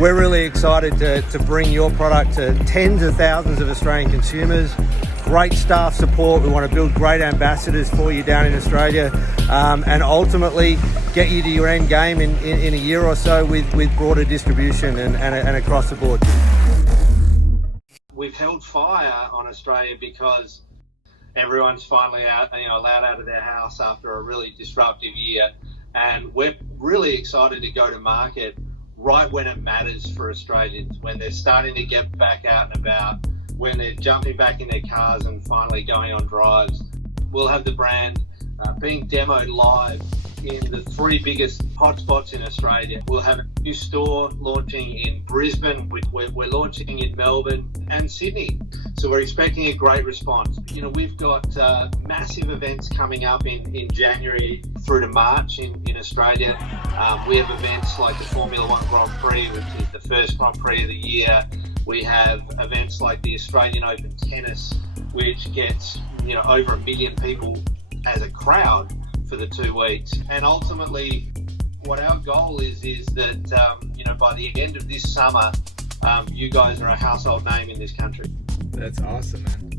we're really excited to bring your product to tens of thousands of Australian consumers. Great staff support. We want to build great ambassadors for you down in Australia, and ultimately get you to your end game in a year or so with broader distribution and across the board. We've held fire on Australia because everyone's finally out, allowed out of their house after a really disruptive year, and we're really excited to go to market right when it matters for Australians, when they're starting to get back out and about, when they're jumping back in their cars and finally going on drives. We'll have the brand being demoed live in the 3 biggest hotspots in Australia. We'll have a new store launching in Brisbane. We're launching in Melbourne and Sydney. So we're expecting a great response. We've got massive events coming up in January through to March in Australia. We have events like the Formula One Grand Prix, which is the first Grand Prix of the year. We have events like the Australian Open Tennis, which gets over 1 million people as a crowd for the 2 weeks. And ultimately, what our goal is that by the end of this summer, you guys are a household name in this country. That's awesome, man.